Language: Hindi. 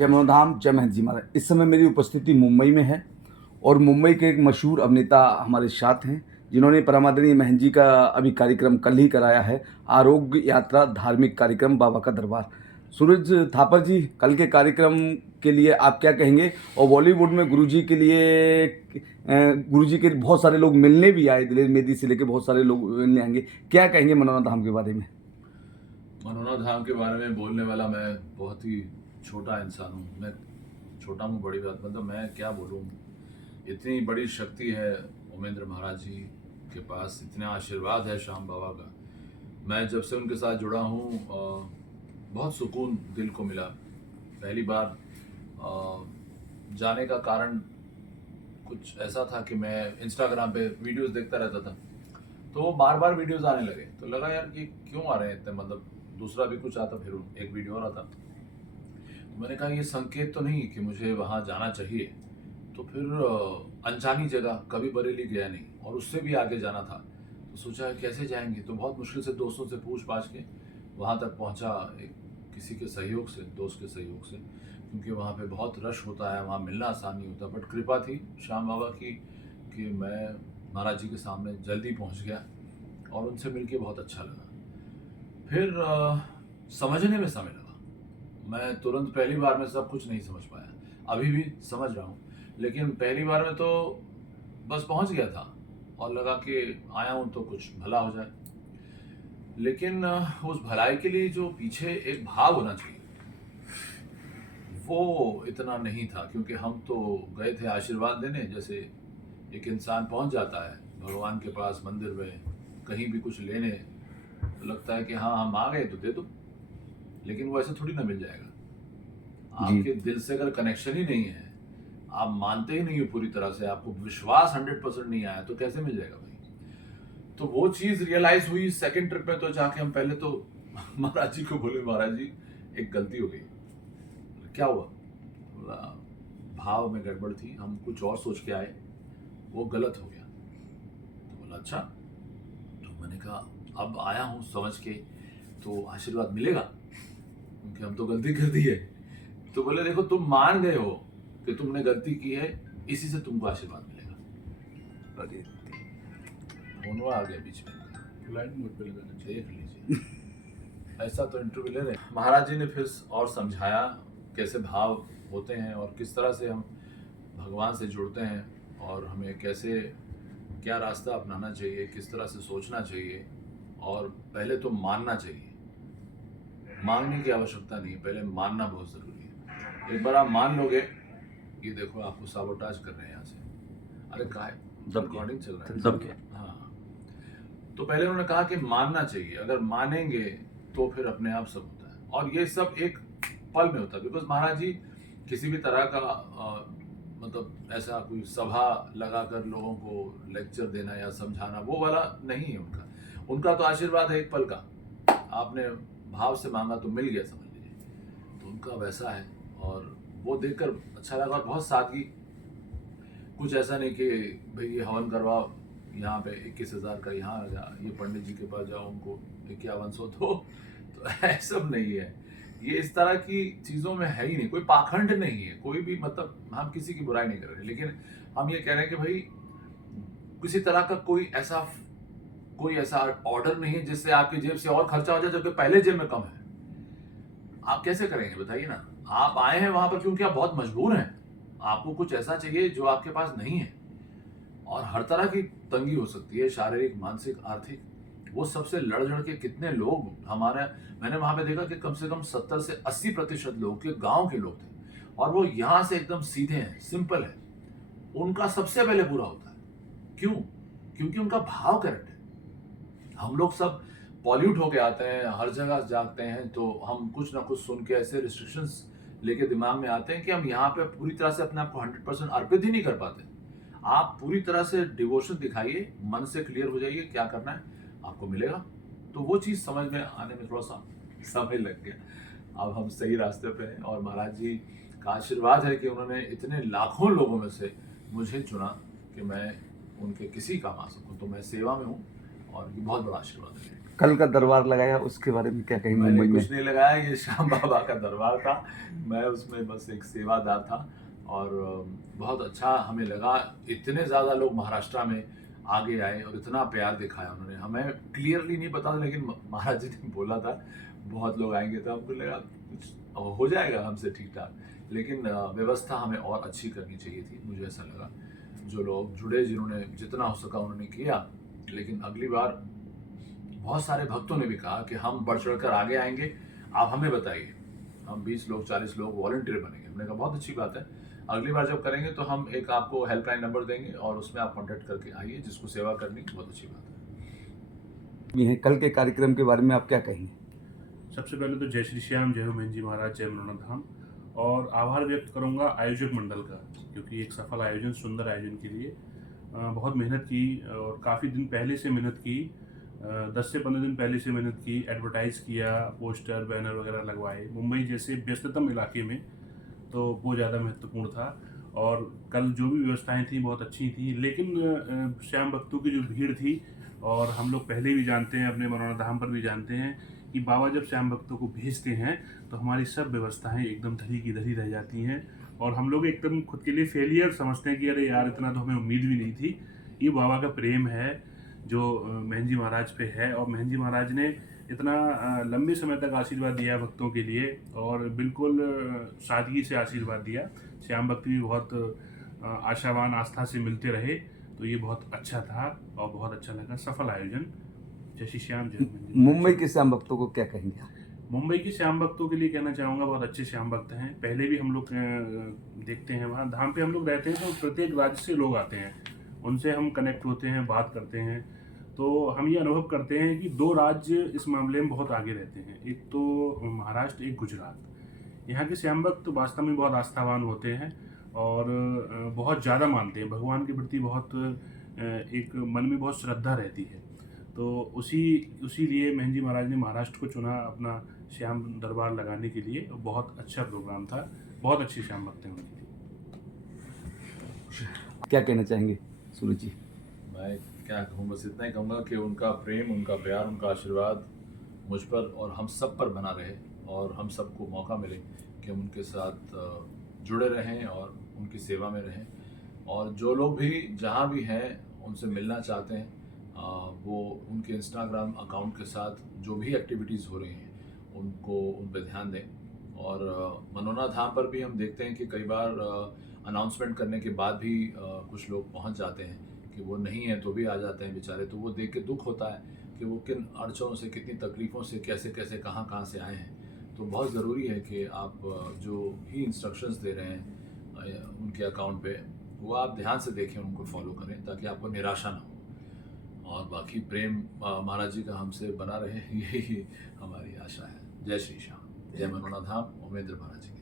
जय मनोधाम, जय महेंद्र जी महाराज। इस समय मेरी उपस्थिति मुंबई में है और मुंबई के एक मशहूर अभिनेता हमारे साथ हैं, जिन्होंने परमादरणीय महेंद्र जी का अभी कार्यक्रम कल ही कराया है, आरोग्य यात्रा धार्मिक कार्यक्रम बाबा का दरबार। सूरज थापर जी, कल के कार्यक्रम के लिए आप क्या कहेंगे? और बॉलीवुड में गुरुजी के लिए गुरुजी के बहुत सारे लोग मिलने भी आए, दिलेर मेहंदी से लेके बहुत सारे लोग मिलने आएंगे, क्या कहेंगे मनोना धाम के बारे में? मनोना धाम के बारे में बोलने वाला मैं बहुत ही छोटा इंसान हूँ। मैं छोटा हूँ, बड़ी बात मतलब मैं क्या बोलूँ। इतनी बड़ी शक्ति है उमेंद्र महाराज जी के पास, इतने आशीर्वाद है श्याम बाबा का। मैं जब से उनके साथ जुड़ा हूँ बहुत सुकून दिल को मिला। पहली बार जाने का कारण कुछ ऐसा था कि मैं इंस्टाग्राम पे वीडियोस देखता रहता था, तो बार बार वीडियोस आने लगे, तो लगा यार कि क्यों आ रहे हैं इतने, मतलब दूसरा भी कुछ आता, फिर एक वीडियो और आता। तो मैंने कहा ये संकेत तो नहीं कि मुझे वहाँ जाना चाहिए। तो फिर अनजानी जगह, कभी बरेली गया नहीं और उससे भी आगे जाना था, तो सोचा कैसे जाएंगे। तो बहुत मुश्किल से दोस्तों से पूछ पाछ के वहाँ तक पहुँचा, एक किसी के सहयोग से, दोस्त के सहयोग से, क्योंकि वहाँ पे बहुत रश होता है, वहाँ मिलना आसान नहीं होता। बट कृपा थी श्याम बाबा की कि मैं महाराज जी के सामने जल्दी पहुँच गया और उनसे मिलके बहुत अच्छा लगा। फिर समझने में समय लगा। मैं तुरंत पहली बार में सब कुछ नहीं समझ पाया, अभी भी समझ रहा हूँ, लेकिन पहली बार में तो बस पहुँच गया था और लगा कि आया हूँ तो कुछ भला हो जाए। लेकिन उस भलाई के लिए जो पीछे एक भाव होना चाहिए वो इतना नहीं था, क्योंकि हम तो गए थे आशीर्वाद देने। जैसे एक इंसान पहुंच जाता है भगवान के पास मंदिर में, कहीं भी कुछ लेने, तो लगता है कि हाँ हम आ गए तो दे दो, लेकिन वो ऐसे थोड़ी ना मिल जाएगा। जी। आपके दिल से अगर कनेक्शन ही नहीं है, आप मानते ही नहीं हो पूरी तरह से, आपको विश्वास 100% नहीं आया, तो कैसे मिल जाएगा भाई। तो वो चीज रियलाइज हुई सेकंड ट्रिप में। तो जाके हम पहले तो महाराज जी को बोले, महाराज जी एक गलती हो गई। क्या हुआ? बोला भाव में गड़बड़ थी, हम कुछ और सोच के आए, वो गलत हो गया। तो बोला अच्छा। तो मैंने कहा अब आया हूँ समझ के, तो आशीर्वाद मिलेगा, क्योंकि हम तो गलती कर दी है। तो बोले देखो तुम मान गए हो कि तुमने गलती की है, इसी से तुमको आशीर्वाद मिलेगा। अरे फोनवा आ गया बीच में, फ्लाइट मोड पे लगाना चाहिए, देख लीजिए। ऐसा तो इंटरव्यू ले रहे हैं। महाराज जी ने फिर और समझाया कैसे भाव होते हैं और किस तरह से हम भगवान से जुड़ते हैं, और हमें कैसे क्या रास्ता अपनाना चाहिए, किस तरह से सोचना चाहिए। और पहले तो मानना चाहिए, मांगने की आवश्यकता नहीं है, पहले मानना बहुत ज़रूरी है। एक बार आप मान लोगे, ये देखो आपको साबोटाज कर रहे हैं यहाँ से, अरे का है रिकॉर्डिंग चल रहा है, दब गया। हाँ। तो पहले उन्होंने कहा कि मानना चाहिए, अगर मानेंगे तो फिर अपने आप सब होता है, और ये सब एक पल में होता है। बिकॉज महाराज जी किसी भी तरह का मतलब ऐसा कोई सभा लगाकर लोगों को लेक्चर देना या समझाना वो वाला नहीं है उनका। उनका तो आशीर्वाद है एक पल का, आपने भाव से मांगा तो मिल गया, समझ लीजिए। तो उनका वैसा है, और वो देखकर अच्छा लगा। और बहुत सादगी, कुछ ऐसा नहीं कि भाई ये हवन करवाओ, यहाँ पे 21,000 का यहाँ आ जा, ये पंडित जी के पास जाओ उनको 5100 दो, तो ऐसा नहीं है। ये इस तरह की चीज़ों में है ही नहीं, कोई पाखंड नहीं है, कोई भी मतलब हम किसी की बुराई नहीं कर रहे, लेकिन हम ये कह रहे हैं कि भाई किसी तरह का कोई ऐसा ऑर्डर नहीं है जिससे आपकी जेब से और खर्चा हो जाए जबकि पहले जेब में कम है। आप कैसे करेंगे बताइए ना। आप आए हैं वहां पर क्योंकि आप बहुत मजबूर हैं, आपको कुछ ऐसा चाहिए जो आपके पास नहीं है, और हर तरह की तंगी हो सकती है, शारीरिक, मानसिक, आर्थिक। वो सबसे लड़ झड़ के कितने लोग हमारे, मैंने वहां पे देखा कि कम से कम 70 से 80% लोग के गांव के लोग थे, और वो यहाँ से एकदम सीधे हैं, सिंपल है। उनका सबसे पहले पूरा होता है। क्यों? क्योंकि उनका भाव करेक्ट है। हम लोग सब पॉल्यूट होके आते हैं, हर जगह जाते हैं, तो हम कुछ ना कुछ सुन के ऐसे रिस्ट्रिक्शंस लेके दिमाग में आते हैं कि हम यहाँ पे पूरी तरह से अपने आप को 100% अर्पित ही नहीं कर पाते। आप पूरी तरह से डिवोशन दिखाइए, मन से क्लियर हो जाइए क्या करना है, आपको मिलेगा। तो वो चीज़ समझ में आने में थोड़ा सा समय लग गया। अब हम सही रास्ते पे हैं, और महाराज जी का आशीर्वाद है कि उन्होंने इतने लाखों लोगों में से मुझे चुना कि मैं उनके किसी काम आ सकूं। तो मैं सेवा में हूँ, और ये बहुत बड़ा आशीर्वाद है। कल का दरबार लगाया, उसके बारे में क्या कहेंगे मैंने मुंबई में? कुछ नहीं लगाया, ये श्याम बाबा का दरबार था, मैं उसमें बस एक सेवादार था। और बहुत अच्छा हमें लगा, इतने ज़्यादा लोग महाराष्ट्र में आगे आए और इतना प्यार दिखाया उन्होंने। हमें क्लियरली नहीं पता था, लेकिन महाराज जी ने बोला था बहुत लोग आएंगे, तो हमको लगा कुछ हो जाएगा हमसे ठीक ठाक। लेकिन व्यवस्था हमें और अच्छी करनी चाहिए थी, मुझे ऐसा लगा। जो लोग जुड़े, जिन्होंने जितना हो सका उन्होंने किया, लेकिन अगली बार बहुत सारे भक्तों ने भी कहा कि हम बढ़ चढ़कर आगे आएंगे, आप हमें बताइए, हम 20 लोग 40 लोग वॉलंटियर बनेंगे। हमने कहा बहुत अच्छी बात है, अगली बार जब करेंगे तो हम एक आपको हेल्पलाइन नंबर देंगे और उसमें आप कॉन्टैक्ट करके आइए, जिसको सेवा करनी बहुत अच्छी बात है। भी हैं, कल के कार्यक्रम के बारे में आप क्या कहेंगे? सबसे पहले तो जय श्री श्याम, जय हो बहन जी महाराज, जय मनोना धाम। और आभार व्यक्त करूंगा आयोजक मंडल का, क्योंकि एक सफल आयोजन, सुंदर आयोजन के लिए बहुत मेहनत की और काफ़ी दिन पहले से मेहनत की। 10 से 15 दिन पहले से मेहनत की, एडवर्टाइज किया, पोस्टर बैनर वगैरह लगवाए मुंबई जैसे व्यस्ततम इलाके में, तो वो ज़्यादा महत्वपूर्ण था। और कल जो भी व्यवस्थाएं थी बहुत अच्छी थी, लेकिन श्याम भक्तों की जो भीड़ थी, और हम लोग पहले भी जानते हैं, अपने मनोना धाम पर भी जानते हैं कि बाबा जब श्याम भक्तों को भेजते हैं तो हमारी सब व्यवस्थाएं एकदम धरी की धरी रह जाती हैं, और हम लोग एकदम खुद के लिए फेलियर समझते हैं कि अरे यार, इतना तो हमें उम्मीद भी नहीं थी। ये बाबा का प्रेम है जो महन जी महाराज पे है, और महन जी महाराज ने इतना लंबे समय तक आशीर्वाद दिया भक्तों के लिए, और बिल्कुल सादगी से आशीर्वाद दिया। श्याम भक्त भी बहुत आशावान, आस्था से मिलते रहे, तो ये बहुत अच्छा था और बहुत अच्छा लगा। सफल आयोजन। जय श्री श्याम, जय महन जी। मुंबई के श्याम भक्तों को क्या कहेंगे आप? मुंबई के श्याम भक्तों के लिए कहना चाहूँगा, बहुत अच्छे श्याम भक्त हैं। पहले भी हम लोग देखते हैं, वहाँ धाम पे हम लोग रहते हैं तो प्रत्येक राज्य से लोग आते हैं, उनसे हम कनेक्ट होते हैं, बात करते हैं, तो हम ये अनुभव करते हैं कि 2 राज्य इस मामले में बहुत आगे रहते हैं, एक तो महाराष्ट्र, एक गुजरात। यहाँ के श्याम भक्त वास्तव में बहुत आस्थावान होते हैं और बहुत ज़्यादा मानते हैं भगवान के प्रति, बहुत एक मन में बहुत श्रद्धा रहती है। तो उसी लिए महन जी महाराज ने महाराष्ट्र को चुना अपना श्याम दरबार लगाने के लिए। बहुत अच्छा प्रोग्राम था, बहुत अच्छे श्याम भक्त हैं उनके लिए। क्या कहना चाहेंगे सूरज जी? मैं क्या कहूँ, बस इतना ही कहूँगा कि उनका प्रेम, उनका प्यार, उनका आशीर्वाद मुझ पर और हम सब पर बना रहे, और हम सबको मौका मिले कि हम उनके साथ जुड़े रहें और उनकी सेवा में रहें। और जो लोग भी जहाँ भी हैं उनसे मिलना चाहते हैं, वो उनके इंस्टाग्राम अकाउंट के साथ जो भी एक्टिविटीज़ हो रही हैं उनको उन पर ध्यान दें। और मनोना धाम पर भी हम देखते हैं कि कई बार अनाउंसमेंट करने के बाद भी कुछ लोग पहुंच जाते हैं कि वो नहीं है तो भी आ जाते हैं बेचारे। तो वो देख के दुख होता है कि वो किन अड़चनों से, कितनी तकलीफ़ों से, कैसे कैसे कहाँ से आए हैं। तो बहुत ज़रूरी है कि आप जो भी इंस्ट्रक्शंस दे रहे हैं उनके अकाउंट पे, वो आप ध्यान से देखें, उनको फॉलो करें, ताकि आपको निराशा ना हो। और बाकी प्रेम महाराज जी का हमसे बना रहे, यही हमारी आशा है। जय श्री श्याम, जय मनोना धाम, उमेंद्र महाराज जी।